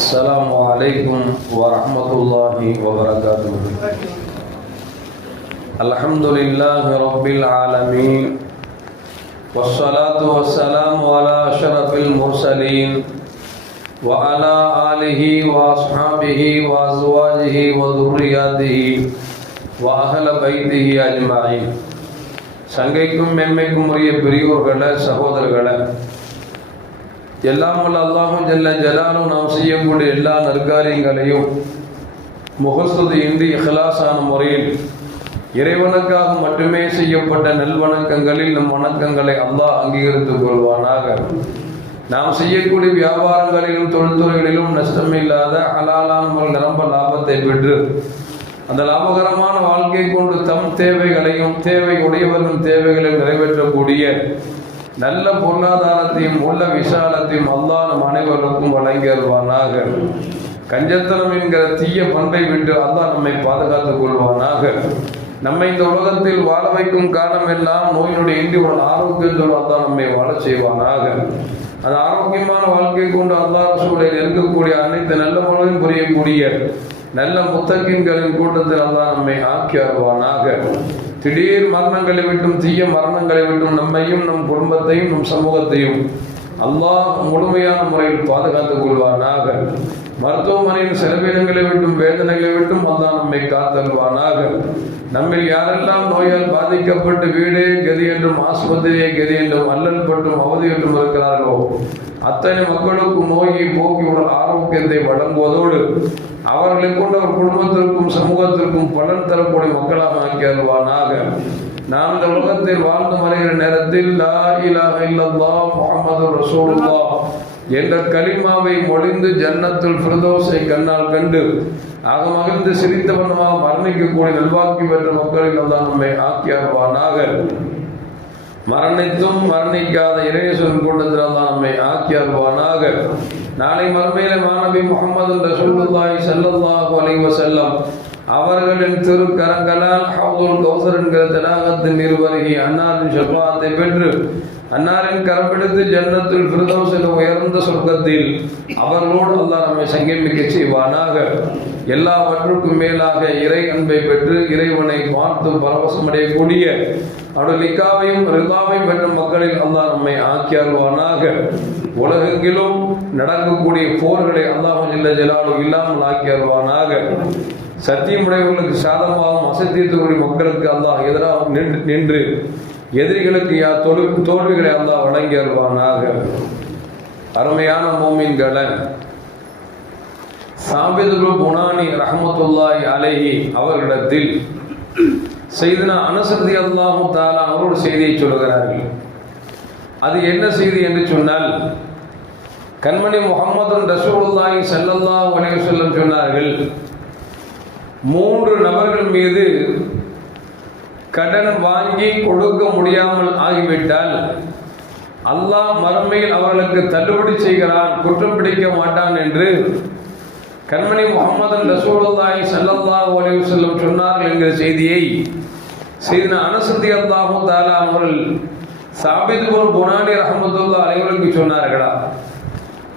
السلام عليكم ورحمة الله وبركاته. الحمد لله رب العالمين والصلاة والسلام على أشرف المرسلين وعلى آله وأصحابه وأزواجه وذرياته وأهل بيته أجمعين. சங்கைக்கும் மென்மைக்கும் உரிய பெரியோர்களே, சகோதரர்களே, எல்லாம் வல்ல அல்லாஹு ஜல்ல ஜலாலும் நாம் செய்யக்கூடிய எல்லா நற்காரியங்களையும் முகஸ்துதி இன்றி இஹ்லாஸான முறையில் இறைவனுக்காக மட்டுமே செய்யப்பட்ட நல்வணக்கங்களில் நம் வணக்கங்களை அல்லாஹ் அங்கீகரித்துக் கொள்வானாக. நாம் செய்யக்கூடிய வியாபாரங்களிலும் தொழில்துறைகளிலும் நஷ்டமில்லாத ஹலாலான நிரம்ப லாபத்தை பெற்று அந்த லாபகரமான வாழ்க்கை கொண்டு தம் தேவைகளையும் தேவை உடையவர்களின் தேவைகளையும் நிறைவேற்றக்கூடிய நல்ல பொருளாதாரத்தையும் உள்ள விசாலத்தையும் அல்லாஹ் நம் அனைவருக்கும் வழங்கி வருவானாக. கஞ்சத்தனம் என்கிற தீய பண்பை விட்டு அல்லாஹ் நம்மை பாதுகாத்துக் கொள்வானாக. நம்மை இந்த உலகத்தில் வாழ வைக்கும் காரணம் எல்லாம் நோயினுடைய இன்றி ஒரு ஆரோக்கியத்தோடு அல்லாஹ் நம்மை வாழ செய்வானாக. அந்த ஆரோக்கியமான வாழ்க்கை கொண்டு அல்லாஹ் சூழலில் இருக்கக்கூடிய அனைத்து நல்ல முறையும் புரியக்கூடிய நல்ல முத்தகின்களின் கூட்டத்தில் அல்லாஹ் நம்மை ஆக்கி வருவானாக. திடீர் மரணங்களை விட்டும் தீய மரணங்களை விட்டும் நம்மையும் நம் குடும்பத்தையும் நம் சமூகத்தையும் அல்லாஹ் முழுமையான முறையில் பாதுகாத்துக் கொள்வானாக. மருத்துவமனையின் செலவினங்களை விட்டும் வேதனைகளை விட்டும் அல்லாஹ் நம்மை காத்தல்வானாக. நம்மில் யாரெல்லாம் நோயால் பாதிக்கப்பட்டு வீடே கதி என்றும் ஆஸ்பத்திரியே கதி என்றும் அல்லல் பட்டும் அவதியற்றும் இருக்கிறார்களோ அத்தனை மக்களுக்கு நோயை போக்கி உடல் ஆரோக்கியத்தை வழங்குவதோடு அவர்களை கொண்டு அவர் குடும்பத்திற்கும் சமூகத்திற்கும் பலன் தரக்கூடிய மக்களாக ஆக்கி அருள்வானாக. நாம் இந்த உலகத்தில் வாழ்ந்து மறைகிற நேரத்தில் லா இலாஹ இல்லல்லாஹ் முஹம்மது ரசூலுல்லாஹ் என்ற கலிமாவை மொழிந்து ஜன்னத்துல் ஃபிர்தௌஸை கண்ணால் கண்டு ஆக மகிழ்ந்து சிரித்த வண்ணமாக மரணிக்கக்கூடிய நல்வாக்கி பெற்ற மக்களில் அல்லாஹ் நம்மை ஆக்கி அருள்வானாக. மரணித்தும் மரணிக்காத இறையேசுவின் கூட்டத்தில் அல்லாஹ் நம்மை ஆக்கி அருள்வானாக. நாளை மறுமையில மாணவி முஹம்மது ரசூலுல்லாஹி ஸல்லல்லாஹு அலைஹி வஸல்லம் அவர்களின் திருக்கரங்களால் ஹவுதுல் கௌசர் என்கிற தடாகத்தின் இருவருகி அன்னாரின் ஷஃபாஅத்தை பெற்று அன்னாரின் கரம்பிடித்து ஜன்னத்துல் ஃபிர்தௌஸ் என்ற உயர்ந்த சொர்க்கத்தில் அவர்களோடு அல்லாஹ் நம்மை சங்கமிக்க செய்வானாக. எல்லாவற்றுக்கும் மேலாக இறை அன்பை பெற்று இறைவனை பார்த்து பரவசமடையக்கூடிய அவருடைய லிக்காவையும் ரிதாவையும் பெற்ற மக்களில் அல்லாஹ் நம்மை ஆக்கி அருள்வானாக. உலகெங்கிலும் நடக்கக்கூடிய போர்களை அல்லாஹ் ஜல்ல ஜலாலுஹு இல்லாமல் ஆக்கி அருள்வானாக. சத்தியமுடையவர்களுக்கு சாதமாகவும் அசத்தியத்துக்குரிய மக்களுக்கு அல்லாஹ் எதிராக நின்று எதிரிகளுக்கு தோல்விகளை அல்லாஹ் வழங்கி அருள்வானாக. அருமையான மோமின்களை, சாபித் புனானி ரஹ்மத்துல்லாஹி அலைஹி அவர்களிடத்தில் செய்தனா அனஸ் ரலியல்லாஹு தஆலா அவரோட செய்தியை சொல்கிறார்கள். அது என்ன செய்தி என்று சொன்னால், கண்மணி முஹம்மது ரசூலுல்லாஹி ஸல்லல்லாஹு அலைஹி வஸல்லம் சொன்னார்கள், 3 நபர்கள் மீது கடன் வாங்கி கொடுக்க முடியாமல் ஆகிவிட்டால் அல்லாஹ் மறுமையில் அவர்களுக்கு தள்ளுபடி செய்கிறான், குற்றம் பிடிக்க மாட்டான் என்று கண்மணி முஹம்மது ரசூலுல்லாஹி ஸல்லல்லாஹு அலைஹி வஸல்லம் சொன்னார்கள் என்கிற செய்தியை செய்தனா அனஸ் ரலியல்லாஹு தஆலா அவர்கள் சாபித் புனானி ரஹ்மத்துல்லாஹி அலைஹி சொன்னார்களா?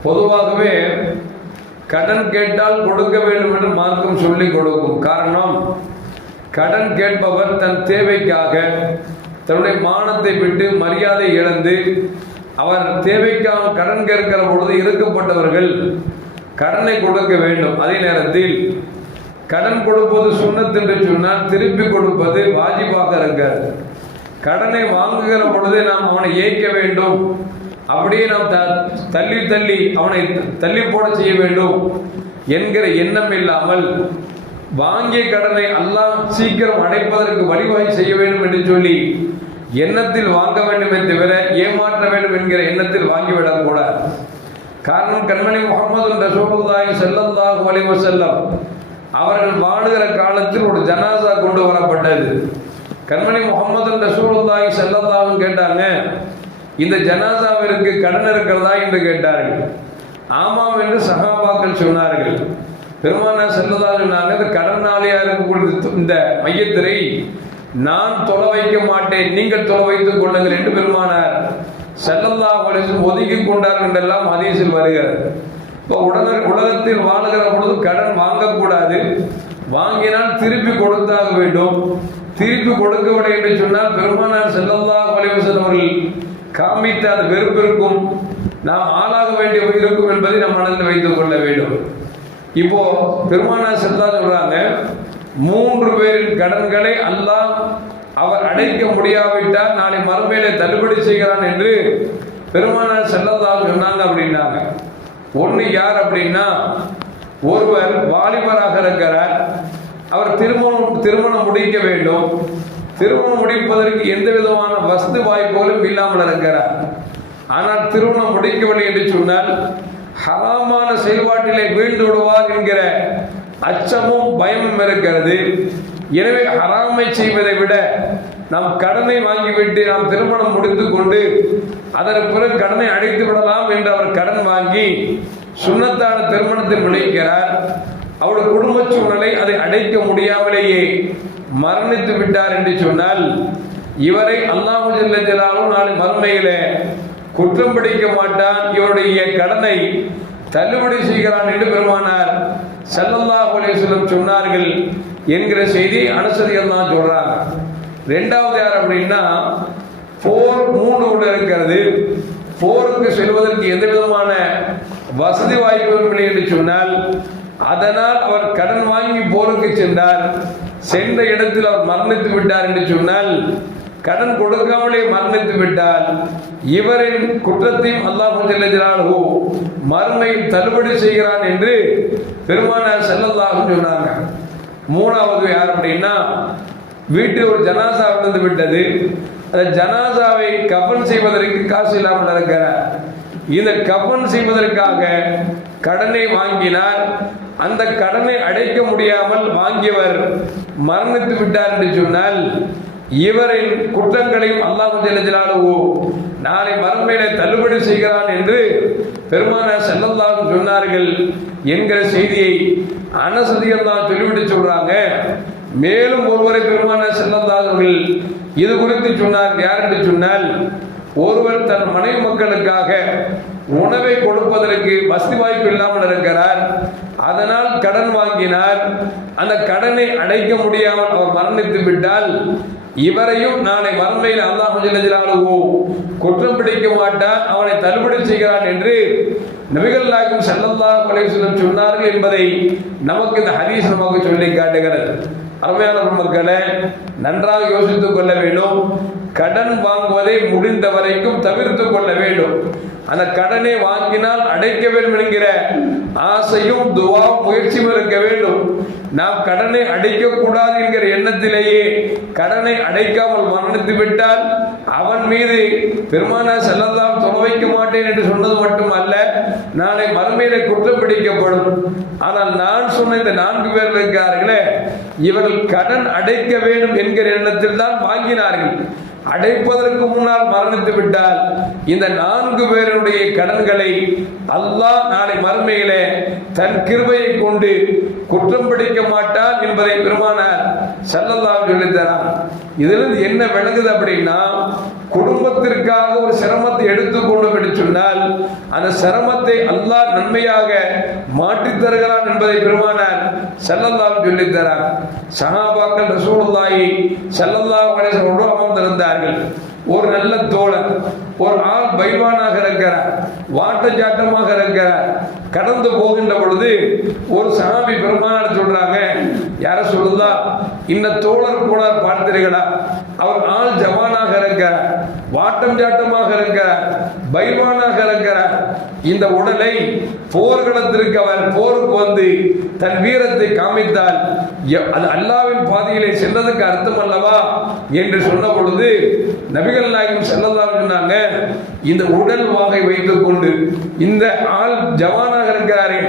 பொதுவாகவே கடன் கேட்டால் கொடுக்க வேண்டும் என்று மார்க்கம் சொல்லி கொடுக்கும். காரணம், கடன் கேட்பவர் தன் தேவைக்காக தன்னுடைய மானத்தை விட்டு மரியாதை இழந்து அவர் தேவைக்காக கடன் கேட்கிற பொழுது இருக்கப்பட்டவர்கள் கடனை கொடுக்க வேண்டும். அதே நேரத்தில் கடன் கொடுப்பது சுன்னத் என்று சொன்னால் திருப்பி கொடுப்பது வாஜிபாக இருக்காது. கடனை வாங்குகிற பொழுது நாம் அவனை ஏய்க்க வேண்டும், அப்படியே நாம் தள்ளி அவனை தள்ளி போட செய்ய வேண்டும் என்கிற எண்ணம் இல்லாமல் வாங்கிய கடனை அல்லாஹ் சீக்கிரம் அடைப்பதற்கு வழிவகை செய்ய வேண்டும் என்று சொல்லி எண்ணத்தில் வாங்க வேண்டுமே தவிர ஏமாற்ற வேண்டும் என்கிற எண்ணத்தில் வாங்கிவிடக் கூடாது. காரணம், கண்மணி முஹம்மது ரசூலுல்லாஹி ஸல்லல்லாஹு அலைஹி வஸல்லம் அவர்கள் வாழுகிற காலத்தில் ஒரு ஜனாசா கொண்டு வரப்பட்டது. கண்மணி முஹம்மது ரசூலுல்லாஹி ஸல்லல்லாஹு கேட்டாங்க, இந்த ஜனாசாவிற்கு கடன் இருக்கிறதா என்று கேட்டார்கள். ஆமாம் என்று சஹாபாக்கள் சொன்னார்கள். பெருமானார் ஸல்லல்லாஹு அலைஹி சொன்னாங்க, இந்த கடனாளியா இருக்கக்கூடிய இந்த மையத்திரை நான் தொலை வைக்க மாட்டேன், நீங்கள் தொலை வைத்துக் கொள்ளுங்கள் என்று பெருமானார் ஸல்லல்லாஹு அலைஹி வஸல்லம் ஒதுக்கி கொண்டார்கள் என்றெல்லாம் ஹதீஸில் வருகிறது. இப்போ உலகத்தில் வாழுகிற பொழுது கடன் வாங்கக்கூடாது, வாங்கினால் திருப்பி கொடுத்தாக வேண்டும். திருப்பி கொடுக்கவில்லை என்று சொன்னால் பெருமானார் ஸல்லல்லாஹு அலைஹி வஸல்லம் அவர்கள் காமித்த அந்த வெறுப்பிற்கும் நாம் ஆளாக வேண்டிய இருக்கும் என்பதை நம் மனதில் வைத்துக் கொள்ள வேண்டும். இப்போ பெருமானார் ஸல்லல்லாஹு சொல்றாங்க, 3 பேரின் கடன்களை அல்லாஹ் அவர் அடைக்க முடியாவிட்டால் நாளை மறுமையிலே தள்ளுபடி செய்கிறான் என்று பெருமானார் ஸல்லல்லாஹு சொன்னாங்க அப்படின்னாங்க. ஒன்று யார் அப்படின்னா, ஒருவர் வாலிபராக இருக்கிறார், அவர் திருமணம் முடிக்க வேண்டும். திருமணம் முடிப்பதற்கு எந்த விதமான வசதி வாய்ப்புகளும் இல்லாமல் இருக்கிறார். ஆனால் திருமணம் முடிக்கவில்லை என்று சொன்னால் ஹராமான செயல்பாட்டிலே வீழ்ந்து விடுவார் என்கிற அச்சமும் பயமும் இருக்கிறது. எனவே ஹராமை செய்வதை விட நாம் கடனை வாங்கிவிட்டு நாம் திருமணம் முடித்து கொண்டு அதற்கு பிறகு கடனை அடைத்து விடலாம் என்று அவர் கடன் வாங்கி சுன்னத்தான திருமணத்தை முடிக்கிறார். அவருடைய குடும்ப சூழ்நிலை அதை அடைக்க முடியாமலேயே மரணித்து விட்டார் என்று சொன்னால் இவரை அல்லாஹ் ஜல்ல ஜலாலுஹு நாளை மறுமையிலே குற்றம் பிடிக்க மாட்டான், இவருடைய கடனை தள்ளுபடி செய்கிறான் என்று பெருமானார் ஸல்லல்லாஹு அலைஹி வஸல்லம் சொன்னார்கள் என்கிற செய்தி அனஸ் ரலியல்லாஹு அன்ஹு சொல்றாங்க. ரெண்டாவது யார் அப்படின்னா, போர் 3 இருக்கிறது. போருக்கு செல்வதற்கு எந்த விதமான வசதி வாய்ப்புகளும் இல்லை என்று சொன்னால் அதனால் அவர் கடன் வாங்கி போருக்கு சென்றார். சென்ற இடத்தில் அவர் மரணித்து விட்டார் என்று சொன்னால், கடன் கொடுக்காமலே மரணித்து விட்டால் இவரின் குற்றத்தையும் அல்லாஹ் ஜல்ல ஜலாலுஹு மறுமையில் தள்ளுபடி செய்கிறான் என்று பெருமானார் ஸல்லல்லாஹு அலைஹி சொன்னாங்க. மூணாவது யார் அப்படின்னா, வீட்டில் ஒரு ஜனாசா விழுந்து விட்டது, அந்த ஜனாசாவை கஃன் செய்வதற்கு காசு இல்லாமல் இருக்கிறார். இந்த கஃன் செய்வதற்காக கடனை வாங்கினார். அந்த கடனை அடைக்க முடியாமல் வாங்கியவர் மரணித்து விட்டார் என்று சொன்னால் இவரின் குற்றங்களையும் அல்லாஹ் ஜல்ல ஜலாலுஹு நாளை மறுமையிலே தள்ளுபடி செய்கிறான் என்று பெருமானார் ஸல்லல்லாஹு அலைஹி சொன்னார்கள் என்கிற செய்தியை அனஸ் ரலியல்லாஹு சொல்லிவிட்டு சொல்றாங்க. மேலும் ஒருவரை பெருமானார் ஸல்லல்லாஹு அவர்கள் இது குறித்து சொன்னார். யார் என்று சொன்னால், ஒருவர் தன் மனைவி மக்களுக்காக உணவை கொடுப்பதற்கு வசதி வாய்ப்பு இல்லாமல் இருக்கிறார். அதனால் கடன் வாங்கினார். அந்த கடனை அடைக்க முடியாமல் அவர் மரணித்து விட்டால் இவரையும் நாளை மறுமையில் அல்லாஹ் ஜல்ல ஜலாலுஹு குற்றம் பிடிக்க மாட்டான், அவனை தள்ளுபடி செய்கிறான் என்று நபிகள் நாயகம் ஸல்லல்லாஹு அலைஹி வஸல்லம் சொன்னார்கள் என்பதை நமக்கு இந்த ஹதீஸ் நமக்கு சொல்லி காட்டுகிறது. அருமையான மக்களே, நன்றாக யோசித்துக் கொள்ள வேண்டும். கடன் வாங்குவதை முடிந்த வரைக்கும் தவிர்த்து கொள்ள வேண்டும். அந்த கடனை வாங்கினால் அடைக்க வேண்டும் என்கிற ஆசையும் துவா முயற்சியும் இருக்க வேண்டும். நாம் கடனை அடைக்க கூடாது என்கிற எண்ணத்திலேயே கடனை அடைக்காமல் மரணித்து விட்டால் அவன் மீது பெருமானார் ஸல்லல்லாஹு தொலை வைக்க மாட்டேன் என்று சொன்னது மட்டுமல்ல, நாளை மறுமையிலே குற்றம் பிடிக்கப்படும். ஆனால் நான் சொன்ன இந்த 4 பேர் இருக்கிறார்களே, இவர்கள் கடன் அடைக்க வேண்டும் என்கிற எண்ணத்தில் தான் வாங்கினார்கள். அடைப்பதற்கு முன்னால் மரணித்து விட்டால் இந்த 4 பேருடைய கடன்களை அல்லாஹ் நாளை மறுமையிலே தன் கிருபையை கொண்டு குற்றம் பிடிக்க மாட்டான் என்பதை பெருமானார் ஸல்லல்லாஹு சொல்லித் தரார். இதிலிருந்து என்ன விளங்குது அப்படின்னா, குடும்பத்திற்காக ஒரு சிரமத்தை எடுத்துக்கொண்டோம் என்று சொன்னால் அந்த சிரமத்தை அல்லாஹ் நன்மையாக மாற்றித் தருகிறான் என்பதை பெருமானார் ஸல்லல்லாஹு சொல்லித் தரார். சஹாபாக்கள் ரசூலுல்லாஹி ஸல்லல்லாஹு அலைஹி வஸல்லம் அமர்ந்திருந்தார்கள். ஒரு நல்ல தோழர், ஒரு ஆள் பைவானாக இருக்கிறார், வாட்டச்சாட்டமாக இருக்கிறார். கடந்து போகின்ற பொழுது ஒரு சஹாபி பெருமானார் சொல்றாங்க, யார சொல்லுதா, இந்த தோழர் போனார் பார்த்தீர்களா, அவர் ஆள் ஜவானாக இருக்கிறார், வாட்டம் சாட்டமாக இருக்கிறார், பைவானாக இருக்கிறார். இந்த உடலை போர்க்களத்திற்கு அவர் போருக்கு வந்து தன் வீரத்தை காமித்தால் அது அல்லாஹ்வின் பாதையிலே சென்றதுக்கு அர்த்தம் அல்லவா என்று சொன்ன பொழுது நபிகள் நாயகம் ஸல்லல்லாஹு அலைஹி சொன்னாங்க, இந்த உடல் வாகை வைத்துக் கொண்டு இந்த ஆள் ஜவானாக இருக்கிறாரே,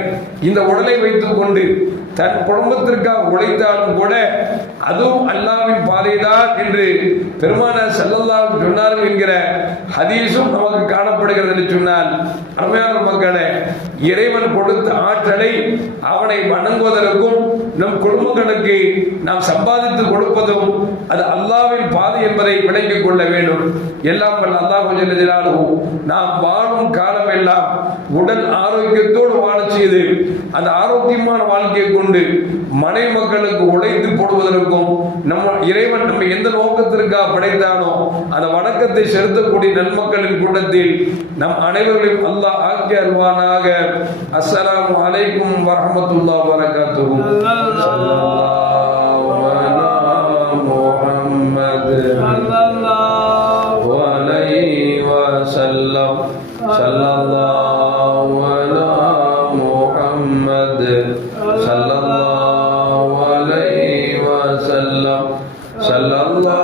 இந்த உடலை வைத்துக் கொண்டு தன் குடும்பத்திற்காக உழைத்தாலும் கூட அதுவும் அல்லாஹ்வின் பாதைதான் என்று பெருமானார் ஸல்லல்லாஹு அலைஹி சொன்னார்கள் என்கிற ஹதீஸும் நமக்கு காணப்படுகிறது என்று சொன்னால், அருமையான மக்களே, இறைவன் கொடுத்த ஆற்றலை அவனை வணங்குவதற்கும் நம் குடும்பங்களுக்கு நாம் சம்பாதித்து கொடுப்பதும் அது அல்லாஹ்வின் பாதை என்பதை விளங்கிக் கொள்ள வேண்டும். எல்லாம் வல்ல அல்லாஹ் ஜல்ல ஜலாலுஹு நாம் வாழும் காலம் எல்லாம் உடல் ஆரோக்கியத்தோடு வாழ செய்து அந்த ஆரோக்கியமான வாழ்க்கையை கொண்டு மனை மக்களுக்கு உழைத்து போடுவதற்கும் நம்ம இறைவன் நம்ம எந்த நோக்கத்திற்காக படைத்தானோ அந்த வணக்கத்தை செலுத்தக்கூடிய நன்மக்களின் கூட்டத்தில் நம் அனைவர்களையும் அல்லாஹ் ஆக்கி அருள்வானாக. அஸ்ஸலாமு அலைக்கும் வரஹ்மத்துல்லாஹி வபரகாத்துஹு. ஸல்லல்லாஹு அலா முஹம்மத் ஸல்லல்லாஹு அலைஹி வஸல்லம். ஸல்லல்லாஹு அலா முஹம்மத் ஸல்லல்லாஹு அலைஹி வஸல்லம். ஸல்லல்லாஹு